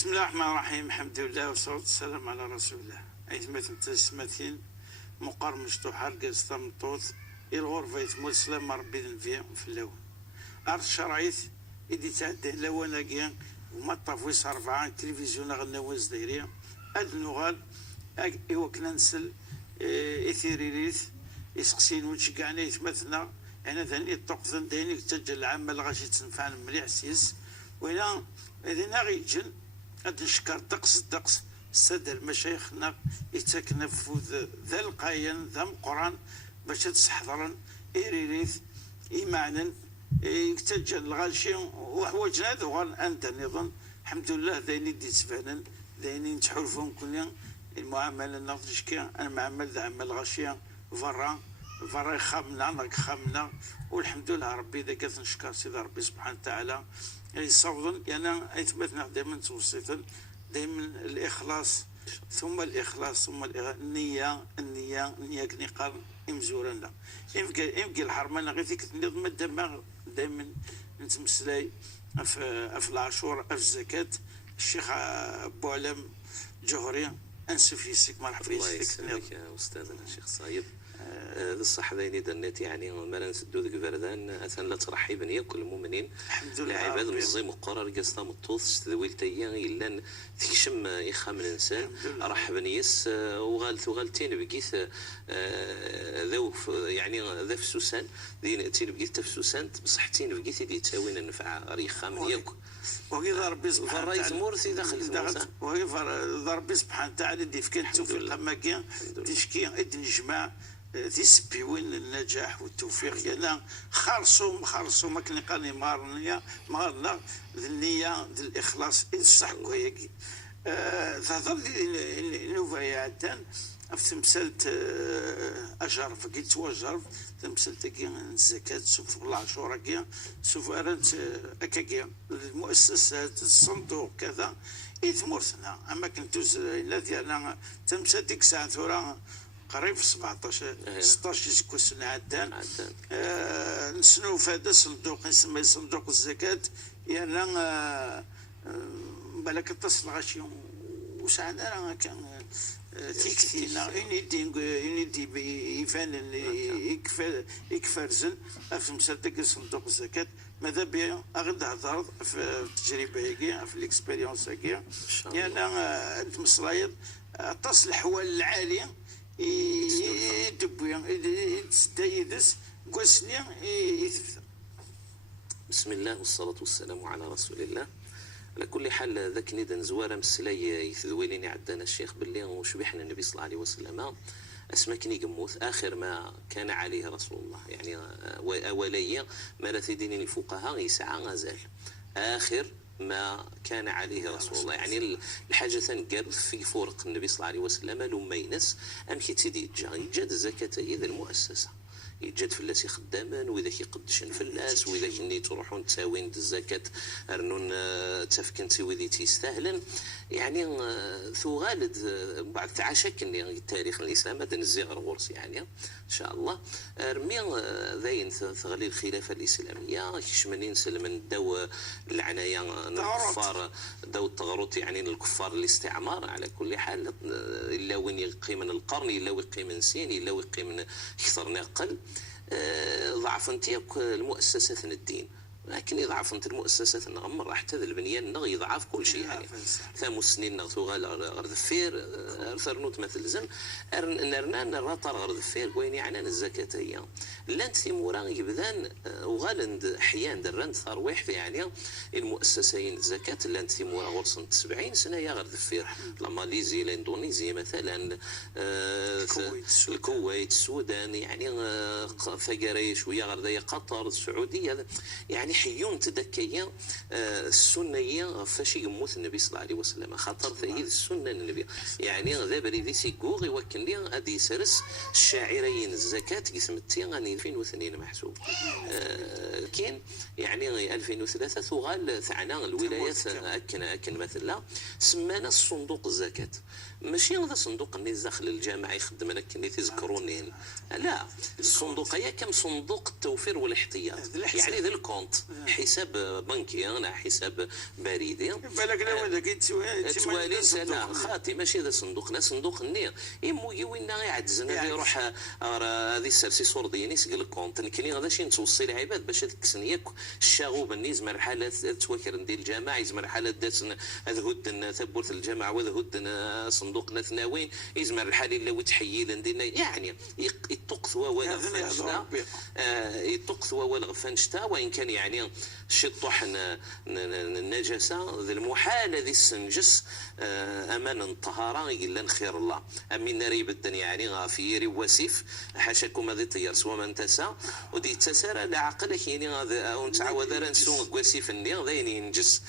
بسم الله الرحمن الرحيم. الحمد لله والصلاة والسلام على رسول الله. أيتمت تسمتين مقر مشطوح القصة مطوط الغرفة يتمول سلام ربي ذنفيا في اللون أرض شرعيت إدي تعدي لوانا كيان وما طافويس 4 تلفزيون غنواز دايريا هاد النغال إيوكنا نسل إثيريريث يسقسين وتشقعنا يتمثلنا أنا ثاني الطقثن دايني تسجل العمل غاشي تنفعنا مليح سيس وإلا إذن غيجن هاد نشكر دقس السادة المشايخنا يتكنفوا ذا القاين ذا مقران باش تستحضرن إيريريث إيمانا يتجن الغاشي وحواجنا ذوغان أنت نظن الحمد لله ذايني دي تفانن ذايني نتحولفون كلنا المعاملة نغتشكي أنا معامل ذا عمل غاشية فرا خامنا والحمد لله ربي إذا كانت نشكر سيدي ربي سبحانه وتعالى يصوضن أنا أيتمتنا دائما توصيتا دائما الإخلاص ثم النية كني قال إمزورا لا يمكن الحرمانة غير ذيك النظام الدماغ دائما نتمسلاي في العاشور في الزكاة الشيخ أبو علم جوهري أنسف يسك مرحبا الله يسلمك يا أستاذنا الشيخ صايب. الصح ذيني دنيت يعني ما نسدو ذيك فردان أثن لا ترحيبا يا كل المؤمنين العباد مزي مقرر قصة مطوث استذويل تيان إلا تكشم يخام الإنسان رحبا يس وغالتين بقيت ذو يعني ذا في سوسان ذين تين بقيت في سوسان بصحتين بقيت دي تاوين النفع ريخام ياك وإذا ربي سبحانه وتعالى الرئيس مورثي داخل وإذا ربي سبحانه وتعالى دي فكان توفيق لما كان تشكي إدن جماع تسبيوين النجاح والتوفيق يعني خالصو ما كان قاني مارنا النية الإخلاص الصح كويكي تظل نوفا عدان في تمثال أجرف كي توجرف تمثال تاكي الزكاة سوف العاشورة كي سوف أرنت أكاكي المؤسسات الصندوق كذا إثمرتنا أما كنتوز إلا ديالنا تمثال ديك ساعة ثورة قريب 16 سنة عدان نسنو في هذا الصندوق يسمى صندوق الزكاة يعني بالك اتصل غاشي وساعنا راه كان تيكتينا ينيدي يفان يكفرزن في مسلتك صندوق الزكاة ماذا بيا أغد هضر في التجربة هيكي في الإكسبيريونس هيكي يعني مصلايد تصل الحوال العالية يدبويا يتسدايدس قوسني يثبت. بسم الله والصلاة والسلام على رسول الله. على كل حال ذاك ندن زواره مسلاي يثذويليني عدنا الشيخ باللي وشبحنا النبي صلى الله عليه وسلم اسمكني قموث اخر ما كان عليه رسول الله يعني اوليا ما لا تدين الفقهاء يسعى غزال اخر ما كان عليه رسول الله يعني الحاجة تنقال في فرق النبي صلى الله عليه وسلم لما ينس أم كيتيدي يجاد الزكاة إذا المؤسسة يجاد فلاس خداما وإذا كيقدشن فلاس وإذا كني تروحون تساوين الزكاة أرنون تفكن تسوي تيستاهلا يعني ثو غالد بعد تعاشك التاريخ الإسلام هذا نزيغ غورس يعني إن شاء الله رمي ذاين ثغلي الخلافة الإسلامية كشمنين سلمن دو العناية الكفار دو التغرط يعني الكفار الاستعمار على كل حال إلا وين يقيمن القرن إلا ويقيمن سين إلا ويقيمن أكثر نقل ضعف انتيك المؤسسات الدين لكن يضعف انت المؤسسات النغم راح تذل البنيان نغ يضعف كل شيء يعني ثامو سنين نغثوغال غرد فير ثرنوت مثل زن نرنان الرطر غرد فير وين يعني الزكاة هي لانت ثيمورا يبذان وغالند حيان درند ثرويح يعني المؤسسين الزكاة لانت ثيمورا غرسن 70 سنة يا غرد فير ماليزيا الاندونيسيا مثلا الكويت السودان يعني ثقريش ويا غردية قطر السعودية يعني حيون تدكيا السنية فاشي يموت النبي صلى الله عليه وسلم خاطر ثيد السنة النبي يعني ذا بريدي سيقوغي وكن لي أدي سرس الشاعرين الزكاة قسمتي غني 2002 محسوب كين يعني 2003 ثغال ثعنا الولايات أكن مثلا سمانا الصندوق الزكاة ماشي هذا صندوق اللي داخل الجامعه يخدم لك اللي تذكروني، لا الصندوق هي كم صندوق التوفير والاحتياط، يعني ذا الكونت حساب بنكي انا حساب بريدي بالك لا ولا توالي لا خاطي ماشي ذا صندوق، لا صندوق النية يموي وين يعدزنا يروح هذه السرسي صورديني يسقل الكونت كاين هذا شي نتوصي العباد باش هذيك سنيك الشاغوب النيز حالات توكر ندير الجامعه يزمر حالات دات هذا هدن ثبورت الجامعه وهذا هدن صندوق نثناوين يزمر الحالي لو تحيل ندير يعني يطقث ولا غفنشتا يطقث ولا غفنشتا وان كان يعني شطوح النجاسه ذي المحال ذي السنجس امان الطهاره الا خير الله امين ناري بدن يعني في يري وسيف حاشاكم هذه طيار سوا من تسا ودي تسارى لعقلك يعني هذا او نتعود نسوق وسيف النير ذين ينجس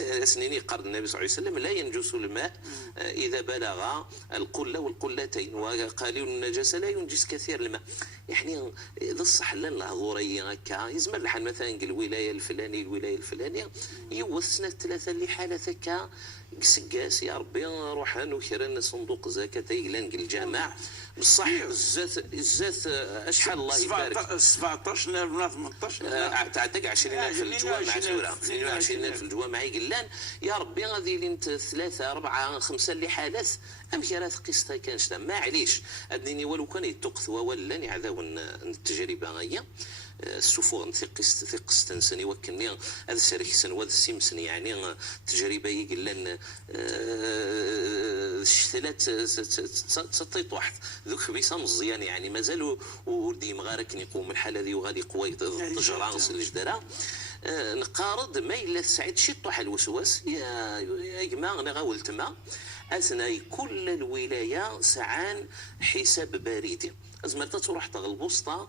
اسنيني قرن النبي صلى الله عليه وسلم لا ينجس الماء اذا بلغ القله والقلتين وقليل النجاسه لا ينجس كثير الماء يعني ذا الصح لنا غوريه هكا يزمر الحال مثلا الولايه الفلانيه يوثنا الثلاثه اللي حالة هكا قسقاس يا ربي روح نوكرن صندوق زكاه يلان الجامع بصح الزات اشحال الله يبارك 17000 ولا 18000 تعتق 20000 في الجوامع سوره 22000 في الجوامع يقلان يا ربي غادي لي 3 4 5 اللي حالات ام كرات قسطه كانش ما عليش ادني ولو كان يتقث ولا يعذاو التجربه هي السفور ثقس تنسني وكني هذا السريك سن وهذا السمسني يعني تجربه يقلن ثلاث تسطيط واحد ذوك بيسا مزيان يعني مازالوا ودي مغارك يقوم الحاله ذي وغادي قويط التجرانس الجدره نقارض ما الا سعيد شي طوح الوسواس يا جماعه انا غاولت ما اثناء كل الولايه سعان حساب بريدي ازمرت تروح تغلب وسطى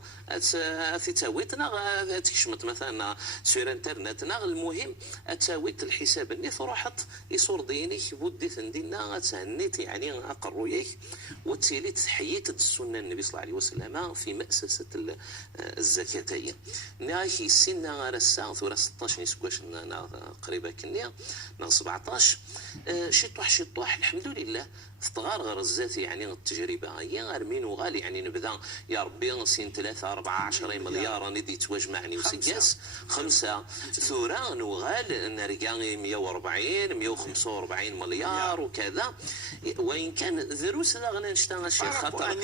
تساويتنا تكشمت مثلا سير انترنت المهم تساويت الحساب اللي فرحت يصور ديني بودي ثندينا تهنيت يعني اقرويك وتسيليت حييت السنه النبي صلى الله عليه وسلم في مؤسسه الزكاتيه ناهي السنه على الساعه ثورة 16 نسكواش قريبه كنيا 17 شطوح الحمد لله تغرغر الذات يعني التجربه هي ارمين وغالي يعني نبدا يا ربي سين 3 4 10 مليار ندي تواجمعني وسكاس 5 ثوران وغال نرجع 140 145 مليار وكذا وان كان دروس لا غنا نشتا شي خطر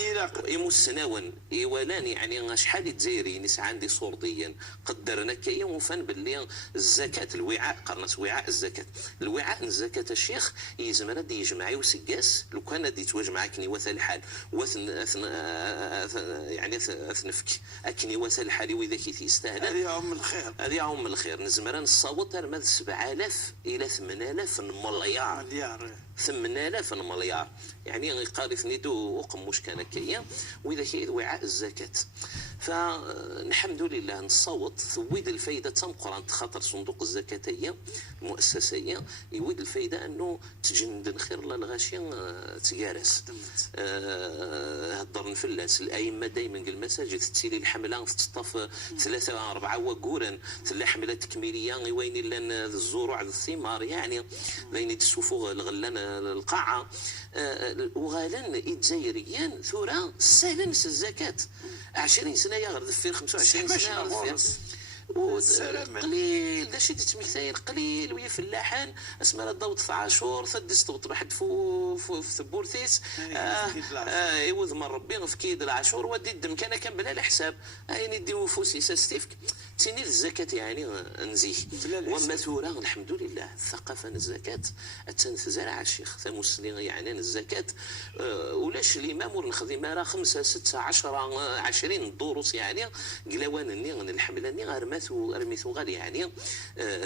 يمسناون يولاني يعني شحال الجزائري نس عندي صورديا قدرنا كي وفن باللي الزكاه الوعاء قرنس وعاء الزكاه الوعاء الزكاه الشيخ يزمر دي يجمعي وسكاس لو كان دي تواجه معك نيوث الحال يعني اثنفك اكني وث الحال واذا كي تستاهل هذه يوم الخير نزمر نصوت رمد 7000 الى 8000 مليار 8000 مليار يعني قارث نيدو وقم مش كان كيا واذا كي وعاء الزكاه فالحمد لله نصوت ثويد الفايده تم قران خاطر صندوق الزكاتيه المؤسسيه يويد الفايده انه تجند خير الله الغاشي تجارس هضر نفلاس الائمه دائما المساجد تسيلي الحمله تطف 3 4 وقورا تلا حمله تكميليه وين لان الزروع الثمار يعني بين السفوغ الغلان القاعه وغالن الجزائريين ثوره سهلا الزكاه 20 سنه يغرد في 25 سنه يغرد قليل دا شي تمثال قليل ويا فلاحان اسمها الضوء 9 عاشور ثدس توط واحد في ثبورثيس يوذ من ربي في كيد العاشور ودي الدم كان بلا الحساب يعني دي وفوسي ساستيفك تيني الزكاه يعني نزيه وما ثوره الحمد لله الثقافه الزكاه تنزرع الشيخ ثمسلين يعني الزكاه ولاش الامام ونخدم راه 5 6 10 20 دروس يعني قلاوان النيغن الحملاني ارميثو غالي يعني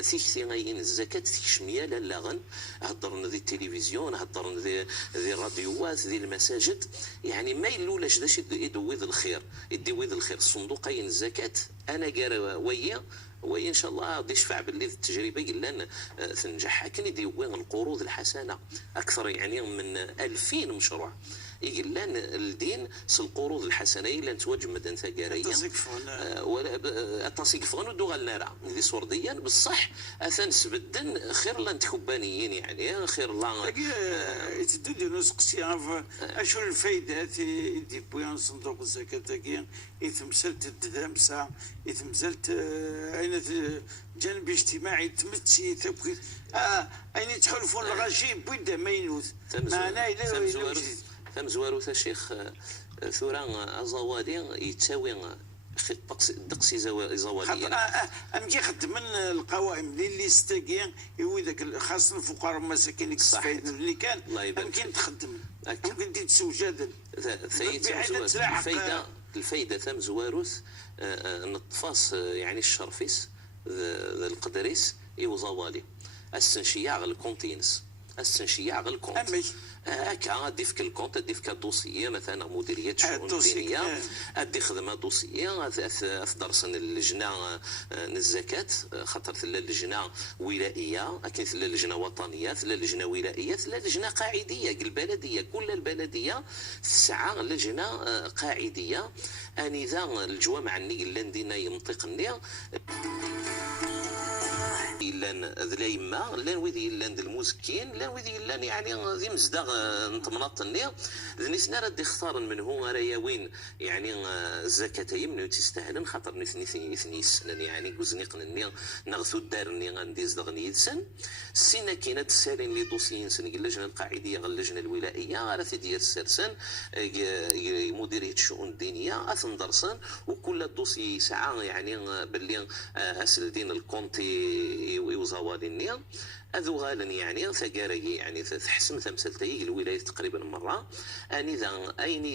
ثيكتي غاين الزكاه ثيكشميه لاغن هضرنا ذي التلفزيون هضرنا ذي الراديوات ذي المساجد يعني ما يلولاش داش يدويض الخير يدويض الخير الصندوقين الزكاه انا قال وإن شاء الله غادي يشفع باللي التجربه قلنا تنجح كان يديوين القروض الحسنه اكثر يعني من 2000 مشروع يقلان الدين القروض الحسنه الا نتواجمد انت قاريه ولا تصيقفون ودو غالنارا ذي صورديا بصح اثن سبدن خير لا نتكبانيين يعني خير لا يتدو نسقسي اشو الفايده دي بويان صندوق الزكاه تاكي يتمثلت الدمسه يتمثلت اين جانب اجتماعي تمتسي تبكي اين تحلفون الغشي بودا ما ينوث معنا الى ثم زوارو الشيخ ثورا الزوالي يتساوي دقسي زواليا امجي خدم من القوائم اللي استاكي وذاك خاصه الفقراء والمساكين اللي كان يمكن تخدم يمكن تسوجد الفايده ثم زواروث نطفاس يعني الشرفيس القدريس ايو زوالي السنشياع الكونتينس السنشياع الكونت هكا ادي فيك الكونت ادي فيك دوسيي مثلا مديريه الشؤون الدينيه ادي خدمه دوسيي درسن اللجنه الزكاه خاطر ثلا لجنه ولائيه اكيد ثلا لجنه وطنيه ثلا لجنه ولائيه ثلا لجنه قاعديه البلديه كل البلديه تسعى لجنه قاعديه انذا الجوامع النيلاندينا ينطقني لان ذلي ما لان ويدي لان المسكين لان ويدي لان يعني ذي مزدغ نطمنطني ذنيسنا راه يختار من هو رايوين يعني الزكاه يمنو تستاهلن خاطر نثني سنن يعني كوزنيقنني نغثو الدارني غندي زدغني يدسن السنه كاينه تسالين لي دوسيين سن اللجنه القاعديه اللجنه الولائيه راه ديال السرسن مديريه الشؤون الدينيه اثندرسن وكل دوسي ساعه يعني باللي اسل دين الكونتي وزواليني هذو غالن يعني ثقاري يعني تحسم ثمثلتي الولاية تقريبا مرة اني ذا اين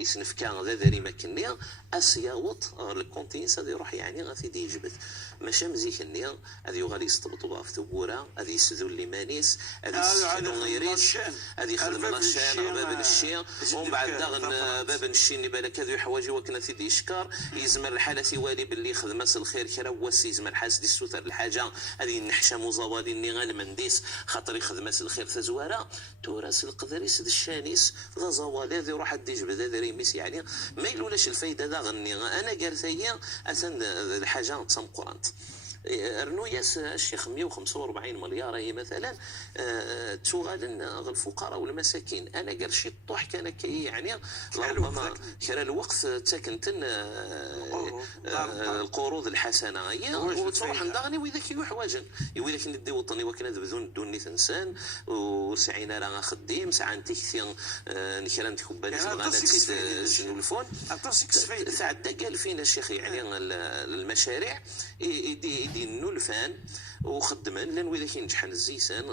يسنف كان ذا ذري مكني اسياوط الكونتينس هذا يروح يعني غادي يجبد ماشي مزيكني هذا غادي يستبطوا في ثبوره هذا يسدوا اللي مانيس هذا يسدوا غيريس هذا يخدم لاشين باب الشيء ومن بعد داغن باب الشيء اللي بالك هذو حوايج وكنا ثيدي يشكر يزمر الحاله والي باللي خدمه الخير كرا واسي يزمر حاسد السوثر الحاجه هذه نحشم وزوالي اني غالمنديس خاطر يخدم الخير تزواره تراس القدريس الشانيس غزوال هذه روح الدجبد هذا ريميس يعني ما يلولاش الفايده ذا غني انا قالت اثن الحاجه تصم قرانت رنوياس الشيخ 145 مليار هي مثلا تغادن الفقراء والمساكين انا قال شي طوح كان كي يعني ربما كرا الوقت تاكنتن القروض الحسنه هي وتروح ندغني وذاك يحواجن وذاك ندي وطني وكنا بدون دوني ثنسان وسعينا راه خديم ساعه تكثي نكرا نتكباني غانات جنولفون ساعه قال فينا الشيخ يعني المشاريع يدينو الفان وخدمان لان وذاك ينجح الزيسان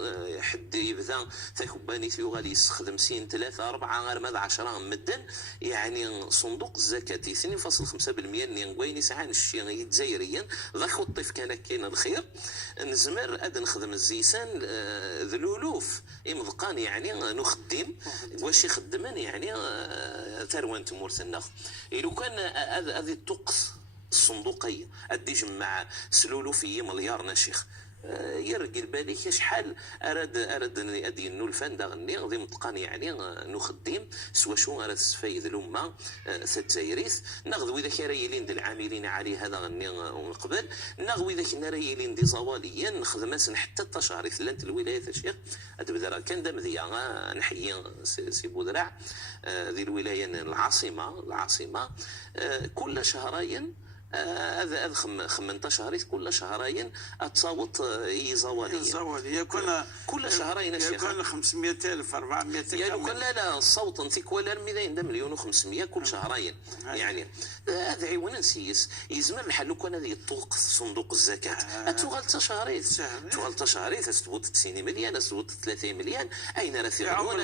حد يبدا ثاكباني ثيو غادي يستخدم سين 3 4 غير ماذا 10 مدن يعني صندوق الزكاه 2.5% نينغويني ساعان الشيء يتزايريا ذاك الطيف كان كاين الخير نزمر اد نخدم الزيسان ذلولوف مذقان يعني نخدم واش يخدمان يعني ثروان تمورثنا لو كان هذه الطقس الصندوقيه ادي جمع سلولو في مليار ناشيخ يرقل بالي شحال اراد ادي الفان دا غني غادي متقان يعني نخدم سوا شو اراد تفايد الامه تتزايريث نغذو اذا كرايلين ديال العاملين عليه هذا غني ونقبل نغوي ذاك النرايلين دي زواليا نخدم حتى التشهر ثلاث الولايات الشيخ ادبدرا كان دمذيه نحيي سي بودرع ذي الولايه العاصمه كل شهرين هذا 18 شهر كل شهرين اتصاوت زواليه كل شهرين يكون 500,000 400,000 يعني لا الصوت انت كل 200 مليون و500 كل شهرين يعني هذا عيون نسيس يزمر الحل كان هذه الطوق صندوق الزكاه تغلط شهرين تثبت 90 مليون تثبت 30 مليون اين راه يعون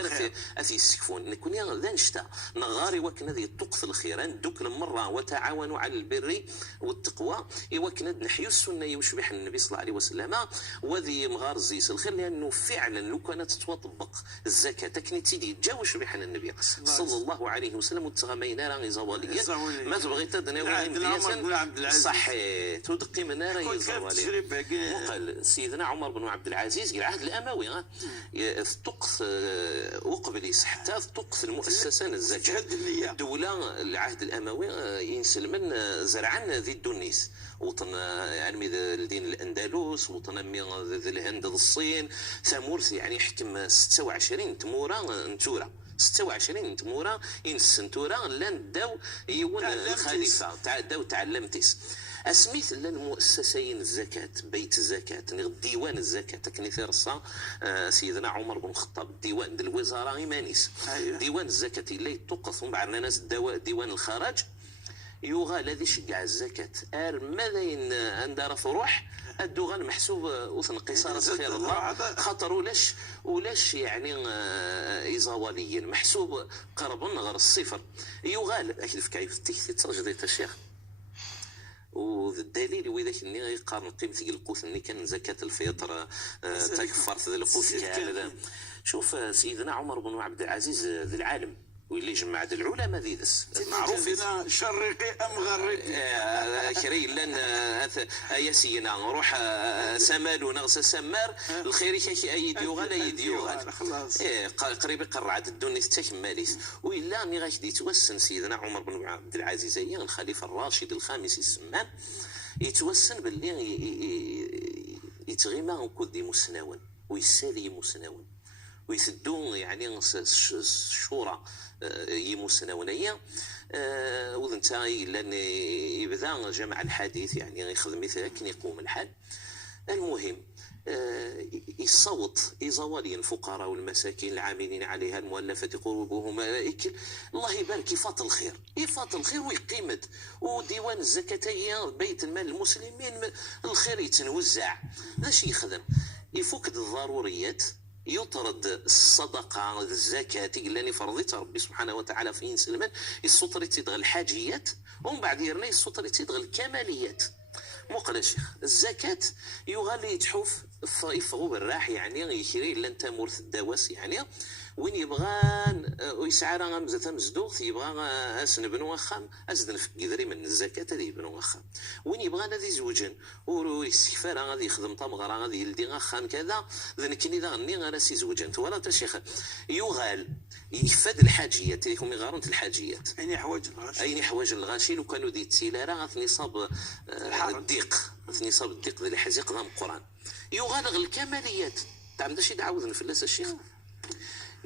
اثي يسكفون نكون لا نشتا نغاري وكن هذه الطوق الخيران دوك المره وتعاونوا على البر والتقوى إوا كنا نحيو السنة يوشبح النبي صلى الله عليه وسلم وذي مغار زيس الخير، لأنه فعلا لو كانت تطبق الزكاة تكني تيدي تجاوش بحن النبي صلى الله عليه وسلم وتغمينا راه زواليا ما تبغي تدني صحيح تدقي من راه زواليا. وقال سيدنا عمر بن عبد العزيز العهد الأموي طقس وقبليس حتى طقس المؤسسة الزكاة الدولة العهد الأموي ينسلمن زرعا ذي الدنيس وطن يعني الدين الأندلس وطن ذي الهند الصين ثمورث يعني حكم 26 تمورة نتورة 26 تمورة إنس نتورة لان داو يون الخليفة داو تعلمتيس اسميت لنا المؤسسين الزكاة بيت الزكاة ديوان الزكاة كني ثرصا سيدنا عمر بن الخطاب ديوان الوزارة إيمانيس ديوان الزكاة اللي توقف بعضنا ناس ديوان الخراج يوغا الذي شجع الزكاة ماذا أندار فروح الدوغان محسوب وثن قصارة خير الله خاطر ولاش يعني إزواليا محسوب قرب غير الصفر يغال أكيد في كيف تكثي ترجديت الشيخ والدليل وذاك اني يقارن قيمه القوت اني كان زكاه الفطر تكفر في القوت كامل. شوف سيدنا عمر بن عبد العزيز ذي العالم واللي جمع العلماء ذي ذس معروف شرقي ام غربي كري لان يا سينا روح سمال نغس سمار الخير كي يديوغال يديوغال قريب قرعت الدنيا تكماليس وإلا مي غاك يتوسن سيدنا عمر بن عبد العزيز هي الخليفه الراشد الخامس السمان يتوسن باللي يتغيما كل دي مسناون ويسالي مسناون ويسدون يعني الشورى يمسناونية وذنتا لأن يبدا جمع الحديث يعني يخدم مثلا كن يقوم الحال. المهم يصوت يزوالي الفقراء والمساكين العاملين عليها المؤلفة قلوبهم الله يبارك يفاط الخير ويقيمد وديوان الزكاة هي بيت المال المسلمين الخير يتنوزع باش يخدم يفك الضروريات يطرد الصدقة الزكاة اللي فرضتها ربي سبحانه وتعالى في سلمان السطر تدغى الحاجيات ومن بعد يرني السطر تدغى الكماليات موقع الشيخ الزكاة يغالي تحوف يفغو بالراح يعني يشري لن تمورث الدواس يعني وين يبغان ويسعى راه مزات مزدوغ يبغى اسن بنو خام ازدن في قدري من الزكاه هذه بنو خام وين يبغى هذا زوجن ويستكفى راه غادي يخدم طمغ راه غادي يلدي خام كذا ذنكني ذا غني غير سي زوجن ولا تا شيخ يغال يفاد الحاجيات اللي غارنت الحاجيات اين حوايج الغاشي لو كانوا دي تسيلا راه نصاب الضيق نصاب الضيق ذي الحزيق ضام القران يغالغ الكماليات تاع مداش يدعوذ نفلس الشيخ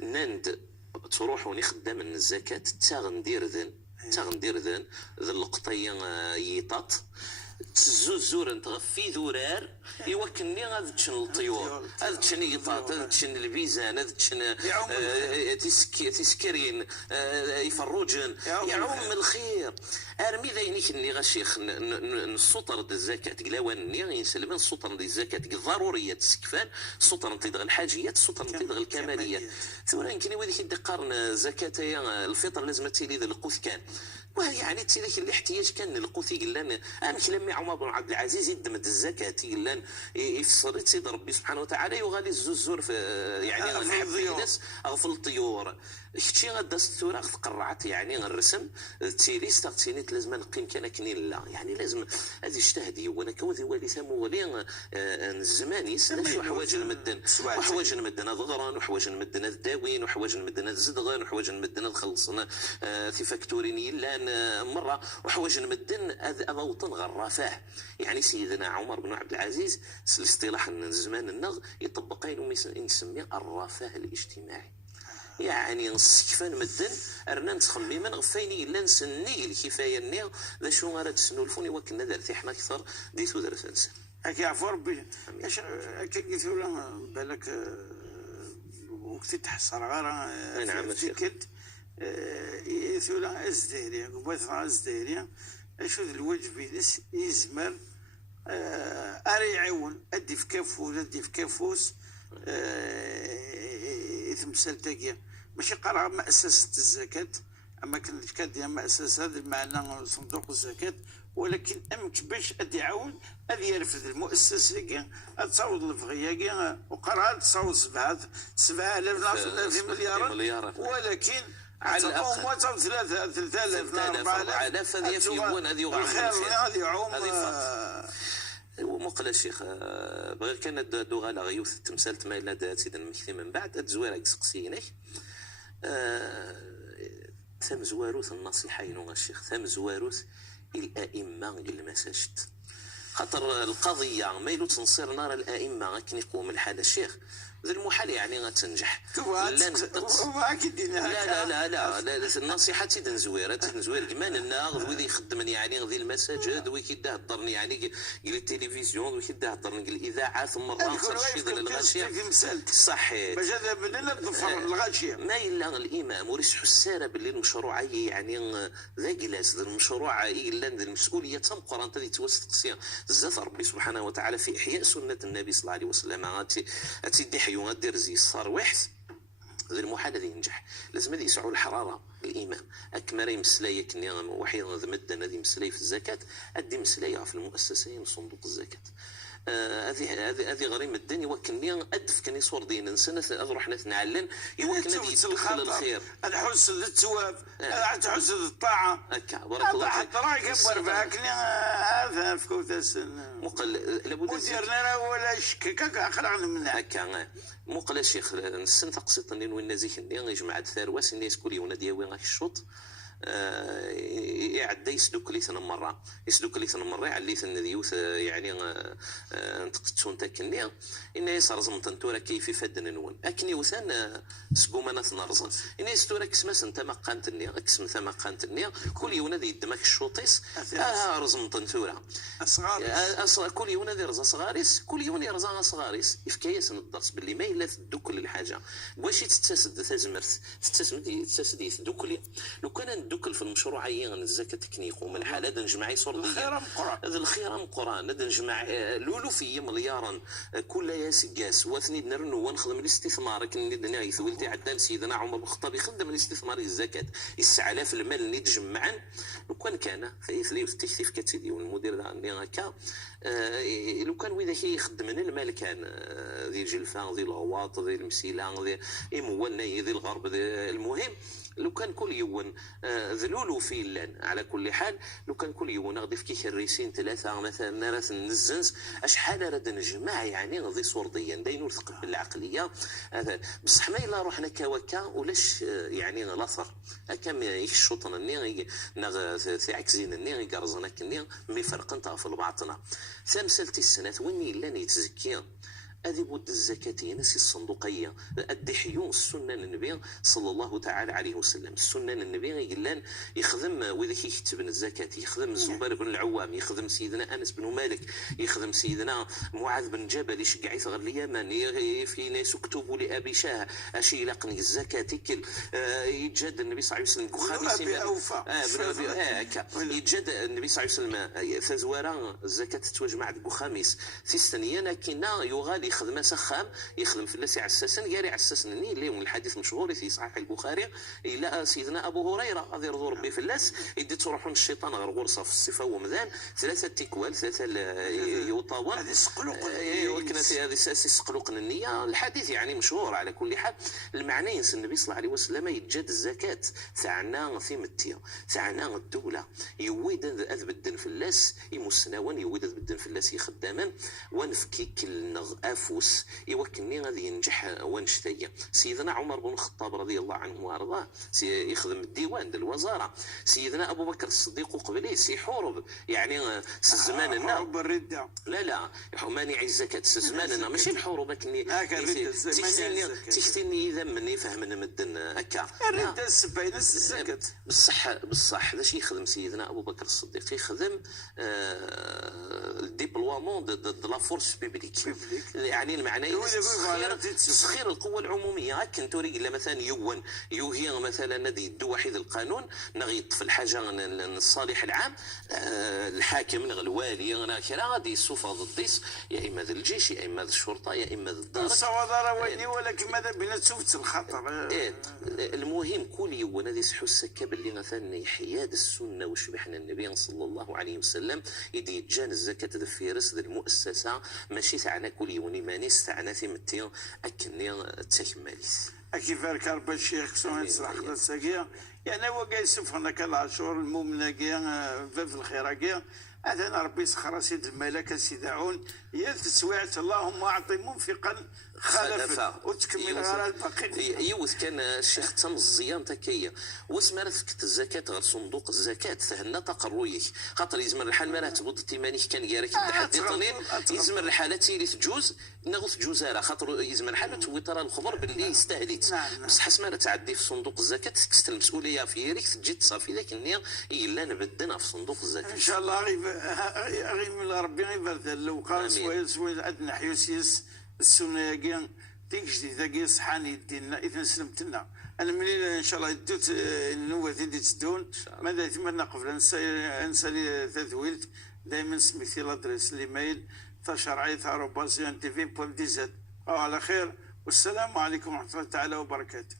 نند تروح ونخدم من الزكاة تاغندير ذن ذي اللقطية يطاط تزوزور انت في ذورار يوكلني غادي تشن الطيور غادي تشن يطاط غادي تشن البيزان غادي تشن تسكرين يفروجن يعوم الخير ارمي ذينيك اني غاشيخ السطر د الزكاة قلاواني ينسلم السطر د الزكاة ضرورية السكفان السطر نتيضغ الحاجيات السطر نتيضغ الكماليات ثم يمكن وذيك يدقرن زكاة الفطر لازم تيلي ذا القوت كان يعني تيليك الاحتياج كان القوت يقلان امك لما عمر بن عبد العزيز يدمد الزكاة يقلان يفسر سيد ربي سبحانه وتعالى يغالي الزوزور في يعني نحب الناس اغفل الطيور شتي غدا السوره قرعت يعني الرسم تيلي استغتيني لازم نقيم كان كنين لا يعني لازم هذه اجتهدي وانا كوذي والي ثمو ولي الزمان يسال شو حوايج المدن وحوايج المدن ضغران وحوايج المدن الداوين وحوايج المدن الزدغان وحوايج المدن خلصنا في فاكتوريني لان مره وحوايج المدن هذا وطن غرافاه يعني سيدنا عمر بن عبد العزيز الاصطلاح الزمان النغ يطبقين نسميه الرفاه الاجتماعي يعني نسكفان مدن ارنا نتخمي من غفيني الا نسني الكفايه النير ذا شو غير تسنولفوني وكنا درتي حنا اكثر ديتو درت انسان هاك يعفو ربي اش هاك قلتو له بالك وقت تحصر غير نعم كنت يثو له ازدهريا قبيث ازدهريا اشو الواجب يزمر اري يعاون ادي في كافوس تمثال تاكيا ماشي قرا مؤسسة الزكاة أما كان ديال مؤسسة هذا المعنى صندوق الزكاة ولكن امك باش ادي يعاون ادي يرفد المؤسسه كي تصاوض الفغيه كي وقرات تصاوض 7000 مليار، ولكن على الأقل هو 3000 4000 هذه في يوم هذه يعوم هذه ومقلا الشيخ بغير كان دوغالا غيوث تمثالت ما الا دات اذا المكثي من بعد الزويره سقسيناك ثم زواروث النصيحه ينو الشيخ ثم زواروث الائمه المساجد خاطر القضيه ما يلو تنصير نار الائمه كي يقوم الحال الشيخ ذا المحال يعني غتنجح لا لا النصيحه تيدن زويره كمان الناغ وذي يخدم يعني ذي المساجد ويكيدا هضرني يعني قال التلفزيون ويكيدا هضرني الاذاعه ثم الرانس الشيء الغاشيه صحيح باش هذا بالليل تظفر الغاشيه ما الا الامام وريح الساره باللي المشروع يعني ذا جلاس المشروع الا المسؤوليه تم قران تدي توسط قصيه زاد ربي سبحانه وتعالى في احياء سنه النبي صلى الله عليه وسلم تيدي حيو غدير زي الصار وحس ذي المحال هذا ينجح لازم هذه يسعوا الحراره الامام اكمري مسلايه كني وحيد مدن هذه مسلايه في الزكاه ادي مسلايه في المؤسسين صندوق الزكاه هذه غريمه الدنيا وكني ادف كني صور دين سنه اروح نعلن يمكن هذه يدخل الخير الحس للثواب تحس للطاعه هكا بارك الله فيك حتى راك كبر كني هذا في كوثاس مقل لابد وديرنا ولا شكك اخرى من هكا مقل الشيخ السن تقسيط وين نزيك يجمع ثروه الناس كل يوم دياوي غاك الشوط يعدى يسدوك لي ثنا مرة على ثنا ديوث يعني نتقتون تاكني إن يصير زمطن تورا كيف يفدن نون أكني وثان سقومنا ثنرزن إن يستورا كسمس أنت مقانتني أكسم ثما قانتني كل يوم ذي دمك الشوطيس رزمطن تورا كل يوم ذي رزا صغاريس كل يوم يرزا صغاريس يفكيس الدرس باللي ما إلا تدوك للحاجة واش تتسد تزمرت تتسد يدوك لو كان ندوكل في المشروعيه الزكاه تكنيك ومن الحال هذا نجمع يصور هذا الخير قران هذا نجمع لولوفيه مليارا كل ياسقاس واثني نرنو ونخدم الاستثمار كني دنا يثولتي عدان سيدنا عمر بن الخطاب يخدم الاستثمار الزكاه يسعلاف المال اللي تجمعا لو كان فايثلي في التكثيف كتيدي والمدير عندي هكا لو كان وذاك يخدم المال كان ذي الجلفان ذي الغواط ذي المسيله ذي مولنا ذي الغرب المهم لو كان كل يوم ذلولو في اللان على كل حال لو كان كل يوم غادي في كيك الريسين ثلاثه مثلا راس النزنز اشحال راه نجمع يعني غادي صورديا داينو تقبل العقليه بصح ما الا روحنا كوكا ولاش يعني لاثر هكا يشوطنا الني عكزين الني قرزنا كني مي فرق انت في الباطنه ثمثلتي السنات وين الا يتزكي هذه بود الزكاة نسي الصندوقية الدحيون السنة النبي صلى الله تعالى عليه وسلم السنة النبي يقولان يخدم وذاك يكتب الزكاة يخدم الزبير بن العوام يخدم سيدنا أنس بن مالك يخدم سيدنا معاذ بن جبل يشجع يثغر اليمن في ناس كتبوا لأبي شاه أشي لقني الزكاة تكل يتجد النبي صلى الله عليه وسلم خميس يتجد النبي صلى الله عليه وسلم ثزوارا الزكاة تتوجمع خميس في السنية لكن يغالي يخدم سخام يخدم في اللسع السسن ياري عسسن اليوم الحديث مشهور في صحيح البخاري الى سيدنا ابو هريره غادي يرضو ربي في اللاس يدي تروحون الشيطان غير غرصه في الصفه ومذان ثلاثه تكوال ثلاثه يوطاون هذه سقلوق هذه سقلوق النيه الحديث يعني مشهور على كل حال المعنى ينسى النبي صلى الله عليه وسلم يتجد الزكاه ثعنا في متيا ثعنا الدوله يويد اذب الدن في اللاس يمسناون يويد اذب الدن في اللاس يخداما ونفكي كل افوس يوكلني غادي ينجح ونشتي سيدنا عمر بن الخطاب رضي الله عنه وارضاه يخدم الديوان ديال الوزاره سيدنا ابو بكر الصديق قبليه يحورب يعني الزمان حرب الرده لا مانع الزكاه الزمان ماشي الحروب كني تختني اذا مني فهمنا مدن هكا الرده السباينه الزكاه بصح هذا شي يخدم سيدنا ابو بكر الصديق يخدم الديبلومون دو لا فورس بيبليك يعني المعنى تسخير القوة العمومية. هاك توري إلا مثلا يوهي مثلا هذه يدو واحد القانون نغيط في الحاجة الصالح العام، الحاكم الوالي كرا غادي يصوفا ضديس، يا إما ذا الجيش يا إما ذا الشرطة يا إما ذا الدار. صوادر ويني ولكن ماذا بينا تشوف الخطر. المهم كل يوم هذه سحوسك باللي مثلا حياد السنة وشبحنا النبي صلى الله عليه وسلم يدي جان الزكاة في رصد المؤسسة ماشي تاعنا كل يوم مانيس تاعنا ثمتي أكني تكمليس. كيف ربي الشيخ سواء تصلح الساقية يعني هو قاعد يسفرنا كالعشور المؤمنة في الخير أذن ربي سخر سيد الملائكة سيدعون يلتسوعت اللهم أعطي منفقا خلفا وتكمل غير الباقي. يوث كان الشيخ تم الزيان تكية واسمر فكت الزكاة غير صندوق الزكاة تهنا تقرويك خاطر يزمر الحال ما تبود تيمانيك كان يارك التحدي طنين يزمر الحالات اللي تجوز نغوث جوزارة خاطر يزمر الحال توي ترى الخبر باللي يستهديت بس حسما تعدي في صندوق الزكاة تكست المسؤولية في يارك تجي تصافي لك إني إلا نبدنا في صندوق الزكاة إن شاء الله. غير من ربي غير لو قال سوي أدنى حيوسيس السنة يقين تيجي ذاكي صحاني ديننا إذا سلمتنا أنا مليل إن شاء الله يدوت النوة تدي تدون ماذا يتمنى قبل أنسى تذويلت دائما سميتي الأدريس الإيميل تشرعي ثارو باسيون تي في بوم دي زد. على خير والسلام عليكم ورحمة الله تعالى وبركاته.